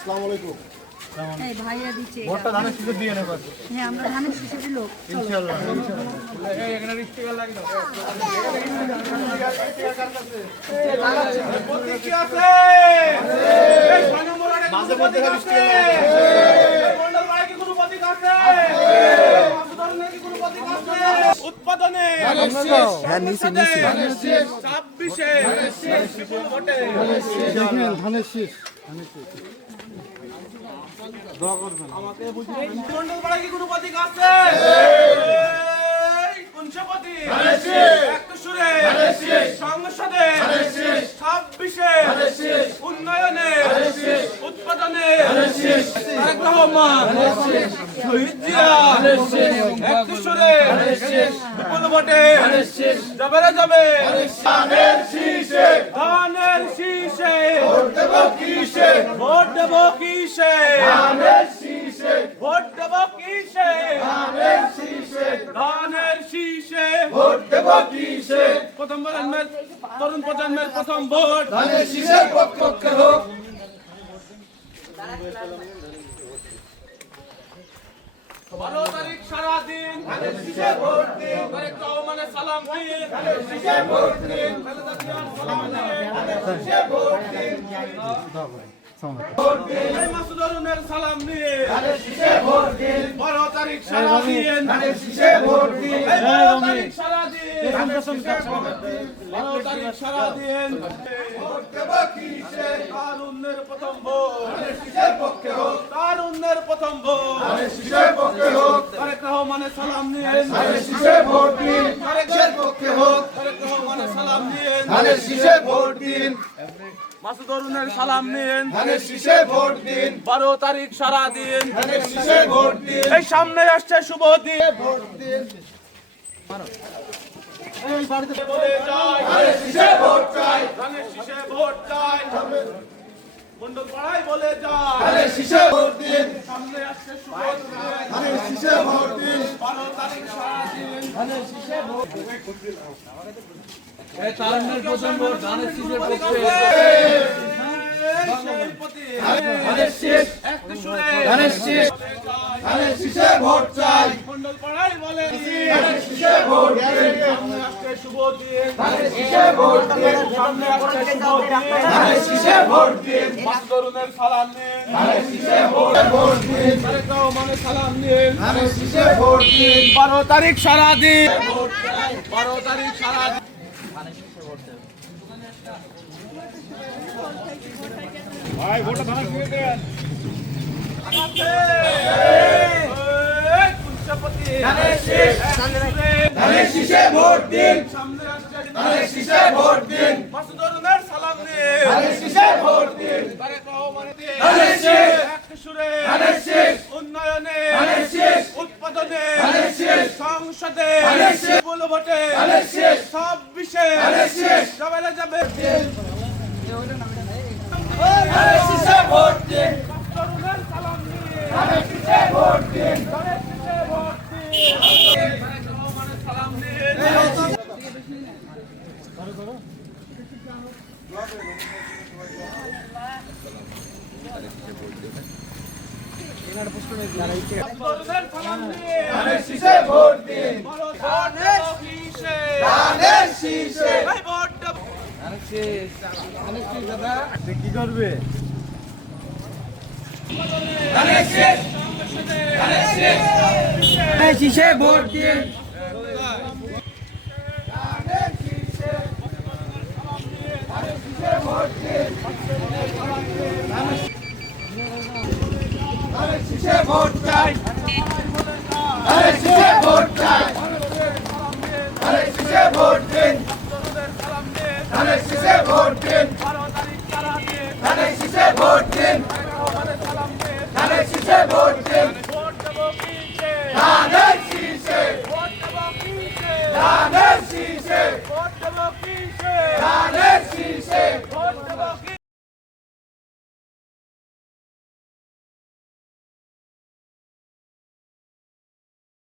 আসসালামু আলাইকুম। এই ভাইয়া দিচ্ছে ভোটটা ধানের শীষে দিয়ে নেব। হ্যাঁ আমরা ধানের শীষের লোক ইনশাআল্লাহ ইনশাআল্লাহ। এই এখানে স্টিকার লাগিয়ে দাও। প্রতীক কি আছে? এই সানামোলারে মাঝে মধ্যে স্টিকার আছে। মন্ডল পাড়ায় কি কোনো প্রতীক আছে? মাসুদারনে কি কোনো প্রতীক আছে? উৎপাদনে হ্যাঁ নিচে 26-এ বিপুল ভোটে দেখেন ধানের শীষ আমাকে বুঝিয়ে মন্ডল পাড়ায় কি কোনো প্রতীক আছে? কোনসে প্রতীক? একটু সুরে সংসদে 26-এ উন্নয়নে উৎপাদনে তারেক রহমান শহীদ জিয়া একটু সুরে বিপুল ভোটে যাবে রে যাবে ধানের শীষে ভোট দেব কিসে ধানের শীষে ভোট দেব কিসে ধানের শীষে ভোট দেব কিসে প্রথম প্রজন্মের তরুণ প্রজন্মের প্রথম ভোট ধানের শীষের পক্ষে হোক। 12 তারিখ সারাদিন ধানের শীষে ভোট দিন তারেক রহমানের সালাম দিন ধানের শীষে ভোট দিন খালেদা জিয়ার সালাম দিন ধানের শীষে ভোট দিন মাসুদারনের সালাম নিয়ে ধানের শীষে ভোট দিন 12 তারিখ সারাদিন ধানের শীষে ভোট দিন 12 তারিখ সারাদিন ধানের শীষে ভোট দিন 12 তারিখ সারাদিন ভোট দেব কিসে তারুণ্যের প্রথম ভোট ধানের শীষের পক্ষে হোক তারুণ্যের প্রথম ভোট ধানের শীষের পক্ষে হোক তারেক রহমানের সালাম নিয়ে ধানের শীষে ভোট দিন তারেকের পক্ষে হোক তারেক রহমানের সালাম নিয়ে ধানের শীষে ভোট দিন মাসুদারনের সালাম নিন ধানের শীষে ভোট দিন 12 তারিখ সারা দিন ধানের শীষে ভোট দিন এই সামনে আসছে শুভ দিন ভোট দিন এই বাড়িতে বলে যায় ধানের শীষে ভোট চাই ধানের শীষে ভোট চাই মন্ডল পাড়ায় বলে যায় ধানের শীষে ভোট দিন সামনে আসছে শুভ দিন ধানের শীষে ভোট দিন 12 তারিখ সারা দিন ধানের শীষে ভোট দিন এই তারুণ্যের প্রথম ভোট ধানের শীষের পক্ষে ধানের শীষ একটু সুরে ধানের শীষ ধানের শীষে ভোট চাই মন্ডল পাড়ায় বলে ধানের শীষে ভোট দিন সামনে আসছে শুভ দিন ধানের শীষে ভোট দিন সামনে আসছে শুভ দিন ধানের শীষে ভোট দিন মাসুদারনের সালাম নিন ধানের শীষে ভোট দিন তারেক রহমানের সালাম নিন ধানের শীষে ভোট দিন 12 তারিখ সারা দিন 12 তারিখ সারা দিন ভাই ভোটটা ধানের শীষে দেন ধানের শীষে ভোট দিন সামনে আসছে ধানের শীষে ভোট দিন মাসুদারনের সালাম দিন ধানের শীষে ভোট দিন তারেক রহমানের দিন ধানের শীষ একটু সুরে ধানের শীষ উন্নয়নে ধানের শীষ উৎপাদনে ধানের শীষ সংসদে ধানের শীষ বল ভোটে ধানের শীষ 26-এ ধানের শীষ যাবে যাবে ধানের শীষে ভোট দিন মাসুদারনের সালাম দিন ধানের শীষে ভোট দিন ধানের শীষে ভোট দিন তারেক রহমানের সালাম দিন ধানের শীষে ভোট দিন ধানের শীষে ধানের শীষে ভোট দেব ধানের শীষ ধানের শীষ দাদা কি করবে ধানের শীষ ধানের শীষ ধানের শীষে ভোট দিন ধানের শীষে ধানের শীষে ভোট দিন ধানের শীষে ভোট চাই ধানের শীষে ভোট চাই ধানের শীষে ভোট দিন ধানের শীষে ভোট দিন 12 তারিখ সারা দিন